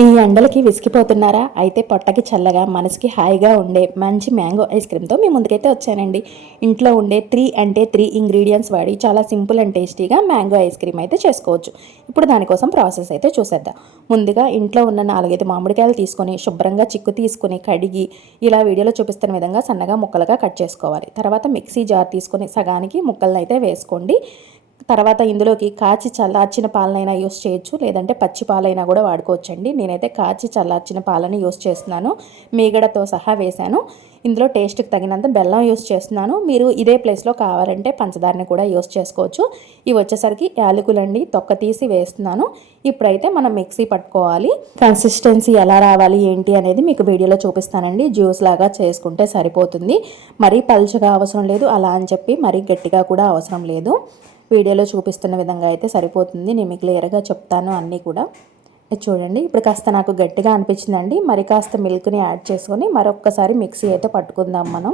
ఈ ఎండలకి విసిగిపోతున్నారా? అయితే పొట్టకి చల్లగా, మనసుకి హాయిగా ఉండే మంచి మ్యాంగో ఐస్ క్రీమ్‌తో మీ ముందుకైతే వచ్చానండి. ఇంట్లో ఉండే 3 ఇంగ్రీడియెంట్స్ వాడి చాలా సింపుల్ అండ్ టేస్టీగా మ్యాంగో ఐస్ క్రీమ్ అయితే చేసుకోవచ్చు. ఇప్పుడు దానికోసం ప్రాసెస్ అయితే చూసేద్దాం. ముందుగా ఇంట్లో ఉన్న 4, 5 మామిడికాయలు తీసుకొని శుభ్రంగా చిక్కు తీసుకొని కడిగి ఇలా వీడియోలో చూపిస్తున్న విధంగా సన్నగా ముక్కలుగా కట్ చేసుకోవాలి. తర్వాత మిక్సీ జార్ తీసుకొని సగానికి ముక్కలనైతే వేసుకోండి. తర్వాత ఇందులోకి కాచి చల్లార్చిన పాలనైనా యూస్ చేయొచ్చు, లేదంటే పచ్చి పాలైనా కూడా వాడుకోవచ్చండి. నేనైతే కాచి చల్లార్చిన పాలని యూస్ చేస్తున్నాను, మీగడతో సహా వేశాను. ఇందులో టేస్ట్కి తగినంత బెల్లం యూస్ చేస్తున్నాను. మీరు ఇదే ప్లేస్లో కావాలంటే పంచదారని కూడా యూస్ చేసుకోవచ్చు. ఇవి వచ్చేసరికి యాలకులండి, తొక్క తీసి వేస్తున్నాను. ఇప్పుడైతే మనం మిక్సీ పట్టుకోవాలి. కన్సిస్టెన్సీ ఎలా రావాలి ఏంటి అనేది మీకు వీడియోలో చూపిస్తానండి. జ్యూస్ లాగా చేసుకుంటే సరిపోతుంది. మరీ పలుచగా అవసరం లేదు, అలా అని చెప్పి మరీ గట్టిగా కూడా అవసరం లేదు. వీడియోలో చూపిస్తున్న విధంగా అయితే సరిపోతుంది. నేను మీకు క్లియర్గా చెప్తాను అన్నీ కూడా. చూడండి, ఇప్పుడు కాస్త నాకు గట్టిగా అనిపించిందండి. మరి కాస్త మిల్క్ని యాడ్ చేసుకొని మరొక్కసారి మిక్సీ అయితే పట్టుకుందాం మనం.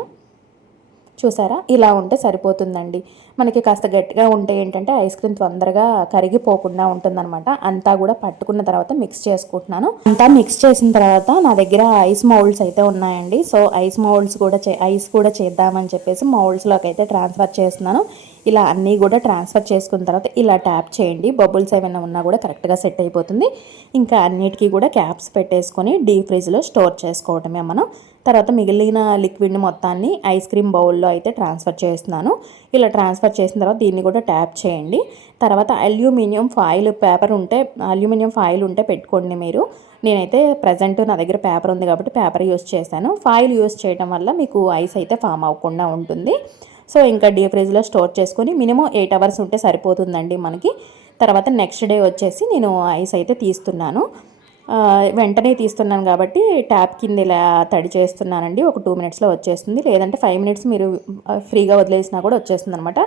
చూసారా, ఇలా ఉంటే సరిపోతుందండి. మనకి కాస్త గట్టిగా ఉంటే ఏంటంటే ఐస్ క్రీమ్ తొందరగా కరిగిపోకుండా ఉంటుందన్నమాట. అంతా కూడా పట్టుకున్న తర్వాత మిక్స్ చేసుకుంటున్నాను. అంతా మిక్స్ చేసిన తర్వాత నా దగ్గర ఐస్ మౌల్డ్స్ అయితే ఉన్నాయండి. సో ఐస్ కూడా చేద్దామని చెప్పేసి మౌల్డ్స్లోకి అయితే ట్రాన్స్ఫర్ చేస్తున్నాను. ఇలా అన్నీ కూడా ట్రాన్స్ఫర్ చేసుకున్న తర్వాత ఇలా ట్యాప్ చేయండి. బబుల్స్ ఏమైనా ఉన్నా కూడా కరెక్ట్గా సెట్ అయిపోతుంది. ఇంకా అన్నిటికీ కూడా క్యాప్స్ పెట్టేసుకొని డీప్ ఫ్రిడ్జ్లో స్టోర్ చేసుకోవటమే మనం. తర్వాత మిగిలిన లిక్విడ్ని మొత్తాన్ని ఐస్ క్రీమ్ బౌల్లో అయితే ట్రాన్స్ఫర్ చేస్తున్నాను. ఇలా ట్రాన్స్ఫర్ చేసిన తర్వాత దీన్ని కూడా ట్యాప్ చేయండి. తర్వాత అల్యూమినియం ఫాయిల్ ఉంటే పెట్టుకోండి మీరు. నేనైతే ప్రజెంట్ నా దగ్గర పేపర్ ఉంది కాబట్టి పేపర్ యూస్ చేశాను. ఫాయిల్ యూస్ చేయడం వల్ల మీకు ఐస్ అయితే ఫామ్ అవ్వకుండా ఉంటుంది. సో ఇంకా డీప్ ఫ్రిడ్జ్లో స్టోర్ చేసుకొని మినిమం 8 అవర్స్ ఉంటే సరిపోతుందండి మనకి. తర్వాత నెక్స్ట్ డే వచ్చేసి నేను ఐస్ అయితే తీస్తున్నాను. వెంటనే తీస్తున్నాను కాబట్టి ట్యాప్ కింద ఇలా తడి చేస్తున్నానండి. ఒక 2 మినిట్స్లో వచ్చేస్తుంది, లేదంటే 5 మినిట్స్ మీరు ఫ్రీగా వదిలేసినా కూడా వచ్చేస్తుంది అనమాట.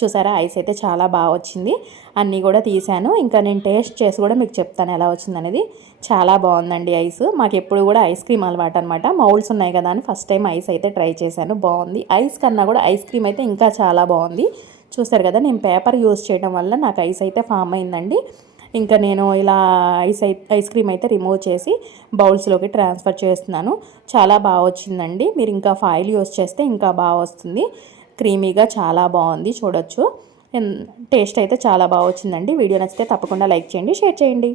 చూసారా, ఐస్ అయితే చాలా బాగా వచ్చింది. అన్నీ కూడా తీసాను. ఇంకా నేను టేస్ట్ చేసి కూడా మీకు చెప్తాను ఎలా వచ్చిందనేది. చాలా బాగుందండి ఐస్. మాకు ఎప్పుడు కూడా ఐస్ క్రీమ్ అలవాటు అనమాట. మౌల్డ్స్ ఉన్నాయి కదా అని ఫస్ట్ టైం ఐస్ అయితే ట్రై చేశాను. బాగుంది. ఐస్ కన్నా కూడా ఐస్ క్రీమ్ అయితే ఇంకా చాలా బాగుంది. చూసారు కదా, నేను పేపర్ యూస్ చేయడం వల్ల నాకు ఐస్ అయితే ఫామ్ అయిందండి. ఇంకా నేను ఇలా ఐస్ క్రీమ్ అయితే రిమూవ్ చేసి బౌల్స్లోకి ట్రాన్స్ఫర్ చేస్తున్నాను. చాలా బాగా వచ్చిందండి. మీరు ఇంకా ఫాయిల్ యూస్ చేస్తే ఇంకా బాగా వస్తుంది. క్రీమీగా చాలా బాగుంది, చూడొచ్చు. టేస్ట్ అయితే చాలా బాగా వచ్చిందండి. వీడియో నచ్చితే తప్పకుండా లైక్ చేయండి, షేర్ చేయండి.